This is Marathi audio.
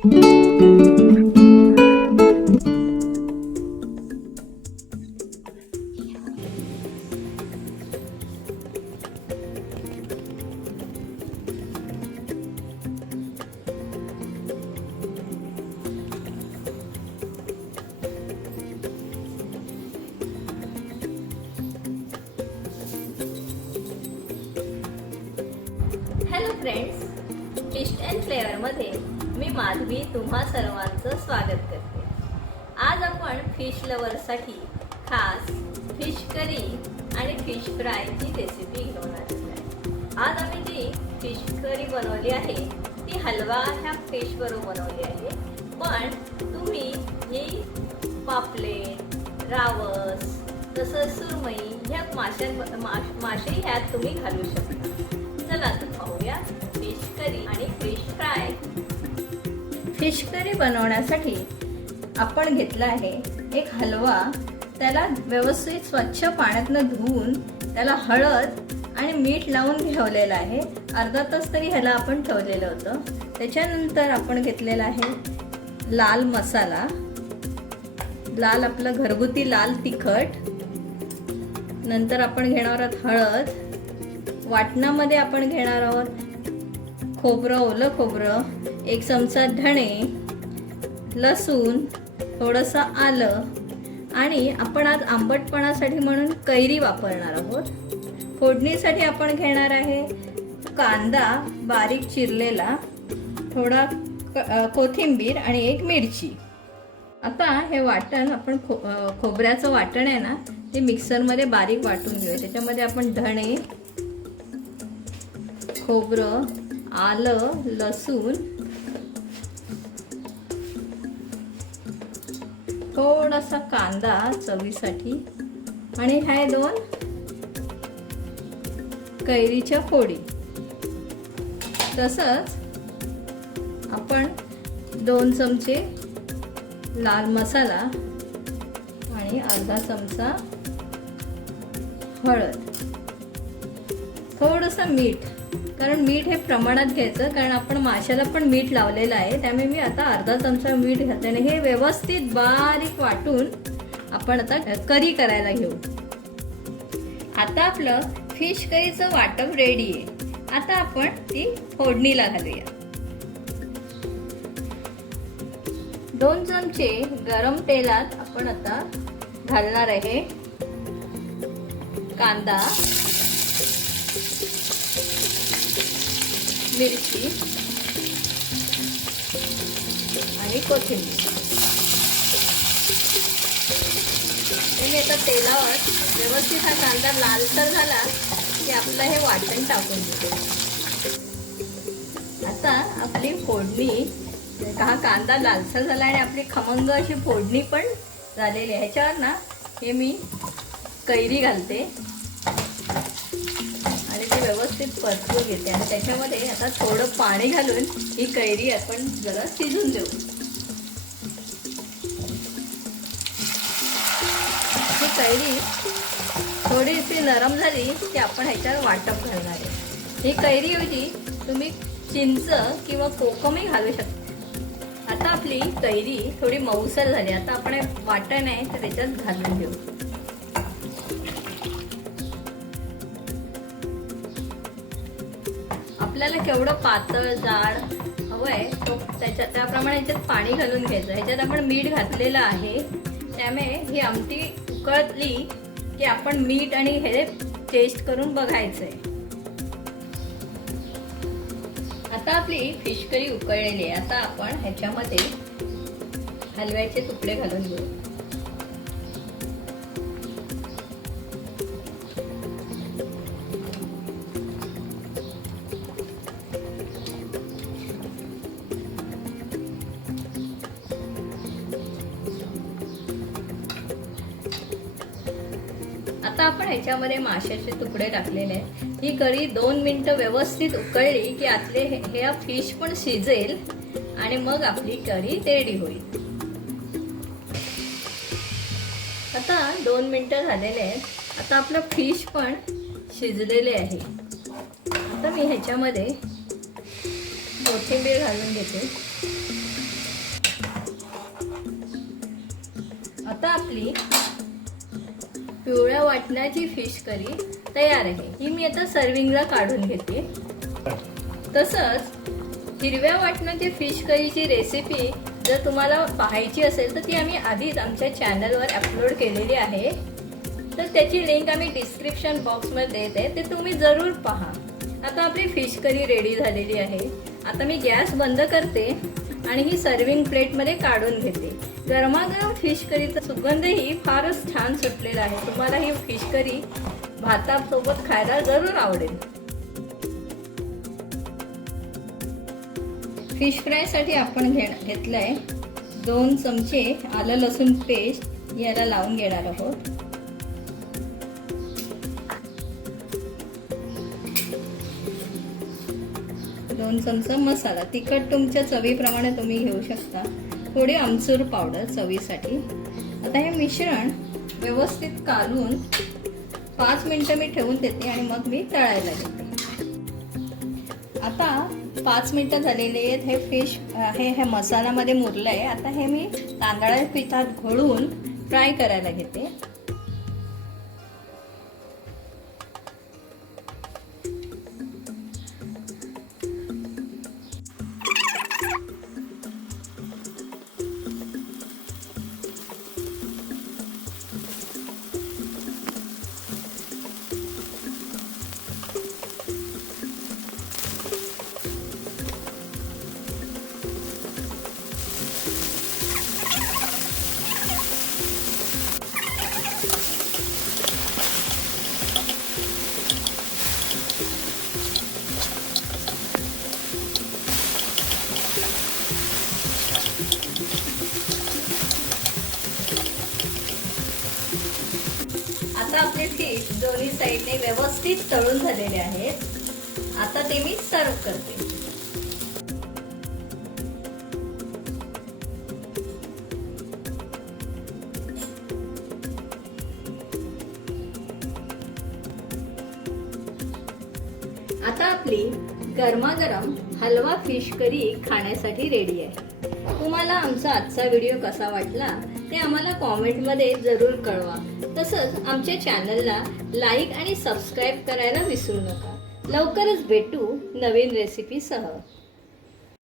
हॅलो फ्रेंड्स, टेस्ट अँड फ्लेवरमध्ये मी माधवी तुम्हा सर्वांचं स्वागत करते। आज आपण फिश लवर्ससाठी खास फिश करी आणि फिश फ्रायची रेसिपी घेऊन आलेली आहे। आज आम्ही जी फिश करी बनवली आहे ती हलवा ह्या फिशवरून बनवली आहे, पण तुम्ही ही पापलेट, रावस तसंच सुरमई ह्या मासे ह्यात तुम्ही घालू शकता। चला तर पाहूया फिश करी आणि फिश फ्राय। फिश करी बनवण्यासाठी आपण घेतला आहे एक हलवा। त्याला व्यवस्थित स्वच्छ पाण्यातनं धुवून त्याला हळद आणि मीठ लावून ठेवलेलं आहे। अर्धा तास तरी ह्याला आपण ठेवलेलं होतं। त्याच्यानंतर आपण घेतलेला आहे लाल मसाला, लाल आपलं घरगुती लाल तिखट। नंतर आपण घेणार आहोत हळद। वाटणामध्ये आपण घेणार आहोत खोबरं, ओलं खोबरं, 1 चमचा धणे, लसूण, थोडंसं आलं आणि आपण आज आंबटपणासाठी म्हणून कैरी वापरणार आहोत। फोडणीसाठी आपण घेणार आहे कांदा बारीक चिरलेला, थोडा कोथिंबीर आणि 1 मिरची। आता हे वाटण आपण खोबऱ्याचं वाटण आहे ना, ते मिक्सरमध्ये बारीक वाटून घेऊया। त्याच्यामध्ये आपण धणे, खोबरं, आलं, लसूण, थोडासा कांदा चवीसाठी आणि ह्या 2 कैरीच्या फोडी। तसंच आपण 2 चमचे लाल मसाला आणि अर्धा चमचा हळद, थोडंसं मीठ, कारण मीठ हे प्रमाणात घ्यायचं, कारण आपण माशाला पण मीठ लावलेलं आहे। त्यामुळे मी आता अर्धा चमचा मीठ घातले आणि हे व्यवस्थित बारीक वाटून आपण आता करी करायला घेऊ। आता आपलं फिश करीचं वाटप रेडी आहे। आता आपण ती फोडणीला घालूया। 2 चमचे गरम तेलात आपण आता घालणार आहे कांदा, मिरची आणि कोथिंबीर। मी आता तेलावर व्यवस्थित हा कांदा लालसर झाला की आपलं हे वाटण टाकून देतो। आता आपली फोडणी, हा कांदा लालसर झाला आणि आपली खमंग अशी फोडणी पण झालेली आहे। ह्याच्यावर ना हे मी कैरी घालते आणि ती व्यवस्थित परतून घेते आणि त्याच्यामध्ये आता थोडं पाणी घालून ही कैरी आपण जरा शिजून देऊ। ही कैरी थोडीशी नरम झाली की आपण ह्याच्यावर वाटप घालणार आहे। ही कैरीऐवजी तुम्ही चिंच किंवा कोकमही घालू शकता। आता आपली कैरी थोडी मऊसर झाली। आता आपण वाटण आहे तर त्याच्यात घालून घेऊ। आपल्याला केवढं पातळ जाड हवंय त्याप्रमाणे ह्याच्यात पाणी घालून घ्यायचं। ह्याच्यात आपण मीठ घातलेलं आहे, त्यामुळे ही आमटी उकळली की आपण मीठ आणि हे टेस्ट करून बघायचंय। आता आपली फिश करी उकळलेली आहे। आता आपण ह्याच्यामध्ये हलव्याचे तुकडे घालून घेऊ। आता आपण ह्याच्यामध्ये माशाचे तुकडे टाकलेले आहेत। ही करी 2 मिनिटं व्यवस्थित उकळली की आतले हे फिश पण शिजेल आणि मग आपली करी रेडी होईल। आता 2 मिनिटं झालेले आहेत। आता आपलं फिश पण शिजलेले आहे। आता मी ह्याच्यामध्ये कोथिंबीर घालून घेते आपली पिवळ्या वाटणाची फिश करी तयार आहे. ही मी आता सर्विंगला काढून घेते. तसंच हिरव्या वाटणाची फिश करीची रेसिपी जर तुम्हाला पाहायची असेल तर ती आम्ही आधीच आमच्या चॅनलवर अपलोड केलेली आहे. तर त्याची लिंक आम्ही डिस्क्रिप्शन बॉक्समध्ये देते, ते तुम्ही जरूर पहा. आता आपली फिश करी रेडी झालेली आहे. आता मी गॅस बंद करते आणि ही सर्विंग प्लेटमध्ये काढून घेते. गरमागरम फिश करीचा सुगंधही फारच छान सुटलेला आहे. तुम्हाला ही फिश करी भातासोबत खायला जरूर आवडेल. फिश फ्रायसाठी आपण घेतलंय 2 चमचे आलं लसूण पेस्ट याला लावून घेणार आहोत. दोन चमचा मसाला, तिखट तुमच्या चवीप्रमाणे तुम्ही घेऊ शकता. थोडी आमचूर पावडर चवीसाठी. आता हे मिश्रण व्यवस्थित काढून 5 मिनिटं मी ठेवून देते आणि मग मी तळायला घेते. आता 5 मिनिटं झालेली आहेत. हे फिश हे मसाल्यामध्ये मुरलं आहे. आता हे मी तांदळाच्या पिठात घोळून फ्राय करायला घेते. आता आपले फिश दोन्ही साईडने व्यवस्थित तळून झालेले आहेत. आता ते मी सर्व करते. आता आपली गरमागरम हलवा फिश करी खाण्यासाठी रेडी आहे. तुम्हाला आमचा आजचा व्हिडिओ कसा वाटला ते आम्हाला कॉमेंटमध्ये जरूर कळवा. तसंच आमच्या चॅनलला लाईक आणि सबस्क्राईब करायला विसरू नका. लवकरच भेटू नवीन रेसिपीसह.